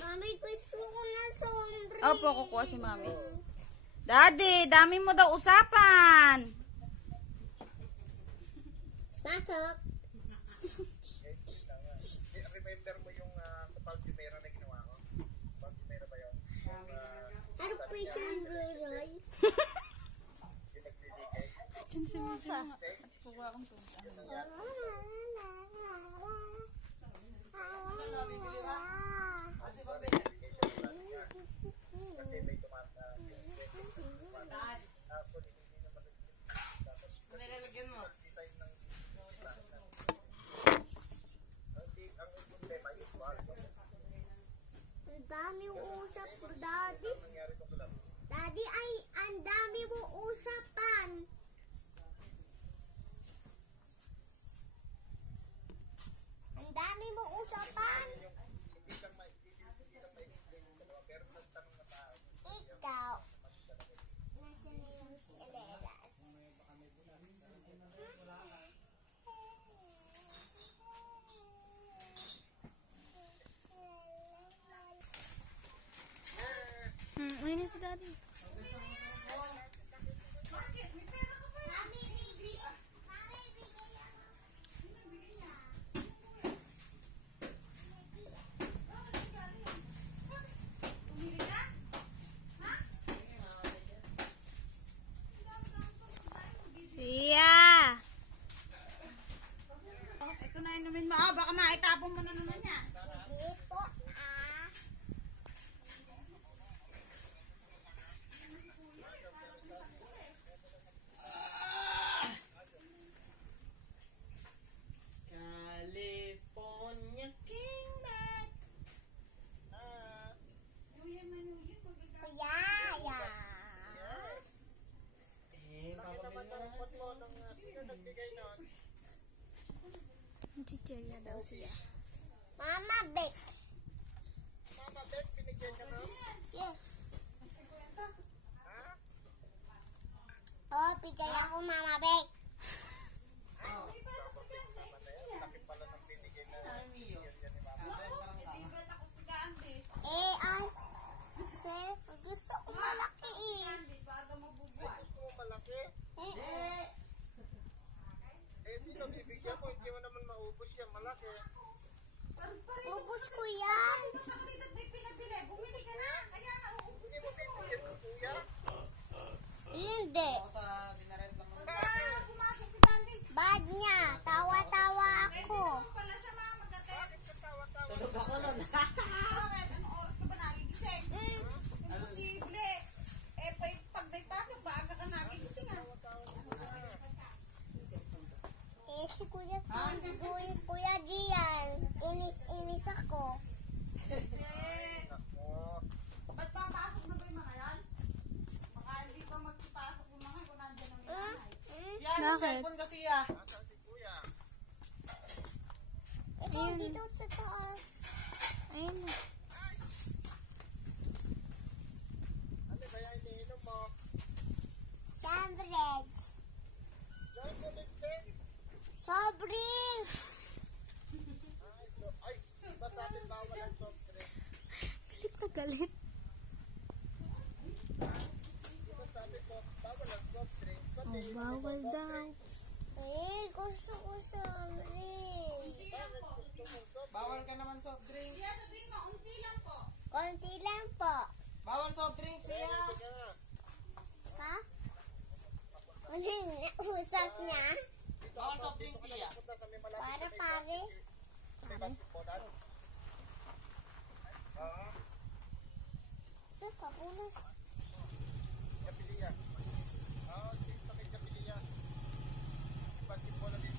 Mami, gusto ko na sombre. Opo, kukuha si Mami. Daddy, dami mo daw usapan. Pasok. Remember mo yung Kapal Primera na ginawa ko? Kapal Primera ba yun? Ano po yung Roy? Yung nagbibigay. Kukuha akong tusa. Kasi may tumata. Nilalagyan mo. Ang dami mo usap, Daddy. Daddy, ay, ang dami mo usapan. Ang dami mo usapan. Ikaw. Nasaan na yung elelas? Ayun na si Daddy. Siya! Ito na inumin mo. Oh, baka maitapon mo na naman yan. Hindi po, California King Bag. Kuya, ya. Napapagod mo nung sino nagbigay nun? Chichenya daw siya. Mama Beck. Mama Beth, binigyan ka nun? Yes. Ha? Oh, bigay ako, Mama Beck. Laki pala ng binigay na yan ni Mama. Eh, ay. Kasi, gusto ko malaki eh. Gusto mo malaki? Eh, Eh, sino bibigyan mo? Hindi mo naman maubos yan, malaki. ubus ko yan. Hindi mo bibigyan ng kuya? Hindi. Sa dinarent lang ng Bad niya. Tawa-tawa ako. Bakit ka tawa-tawa? tulog ako nun. Eh, si Kuya Gian. Inis ako. Ako. Siya, sa cellphone kasi ah. Nasaan si kuya? Ito, dito sa taas. Ayun na. Ano ba yan iniinom mo? Sunbreads. Joy ulit din. Sobrings. Ay, ba sabi bawal ang soft drink? Galit na galit. Diba sabi ko, bawal ang soft drink? Ba't Oh, iinom mo bawal soft daw. drink? Eh, gusto ko sobrings. Bakit gusto mong soft Bawal ka naman soft drink. Konti lang po. Bawal soft drink siya. drink? Ka. Ha? Ano yung usap niya? Bawal soft drink siya. Punta sa may malapit Para sa may pare. may basketballan. Oo. Ito, papunas. Kapiliya. Oo, dito sa may kapiliya. Basketballan dito.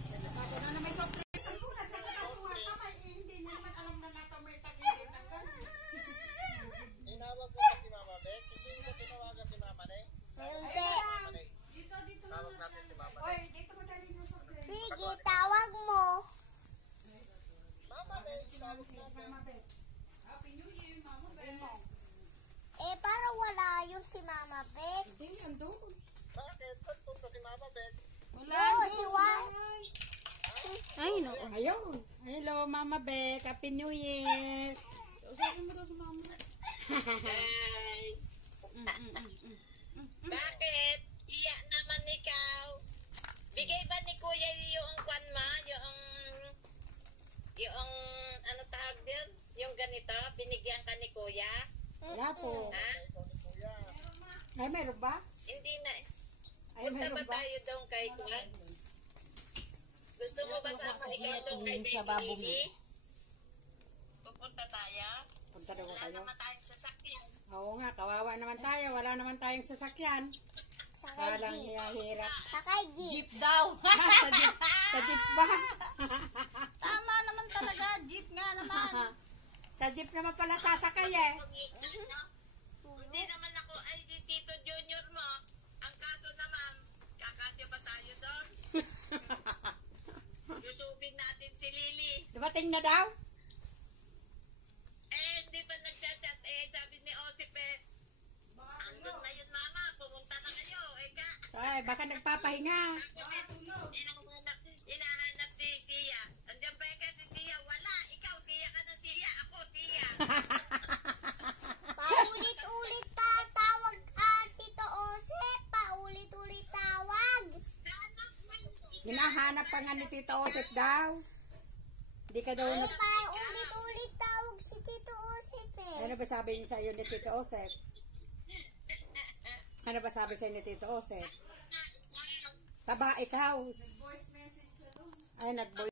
Tinawag ko pa si Mama Beth. Hindi mo tinawagan si Mama Nay. Hindi. Mama Nay. Tawag natin si Mama Nay. Sige, tawag mo. Mama Nay, tinawag natin. Eh, para wala yung si Mama Beth. Bakit? Saan punta si Mama Beth? Oo, si Juan. Ay, no. Ayun. Hello, Mama Beck. Happy New Year. Sabi mo daw sa mama Ay. Bakit? Iya naman ikaw. Bigay ba ni Kuya yung kwan ma? Yung ano tawag din? Yung ganito? Binigyan ka ni Kuya? Wala po. Ha? Ay, meron ba? Hindi na. Ay, Punta meron ba ba? tayo doon kay Kwan? Gusto mo ba sama ikaw doon kay Sa Baby babong. Lily? Pupunta tayo? Punta daw Wala kayo. naman tayong sasakyan. Oo nga, kawawa naman tayo. Wala naman tayong sasakyan. Sakay Walang jeep. hirap. Sakay jeep. Jeep daw. Sa jeep, sa jeep ba? Tama naman talaga. Jeep nga naman. Sa jeep naman pala sasakay eh. Hindi naman ako ay di Tito Junior mo. Ang kaso naman, kakasya ba tayo doon? Yusupin natin si Lily. Dumating na daw? Hindi pa nagchat-chat. Sabi ni Osip andun na yun mama, pumunta na kayo. Eka. Ay, baka nagpapahinga. Hinahanap si Sia. Andiyan ba ka si Sia? Wala. Ikaw, Sia ka na Sia. Ako, Sia. Paulit-ulit pa tawag Tito Osep. Paulit-ulit tawag. Hinahanap pa nga ni Tito Osep daw. Hindi ka daw Ay, nag... paulit-ulit tawag si Tito Osep Ano ba sabi niya sa'yo ni Tito Osep? Ano ba sabi sa'yo ni Tito Osep? Taba ikaw. Ay, nag-voice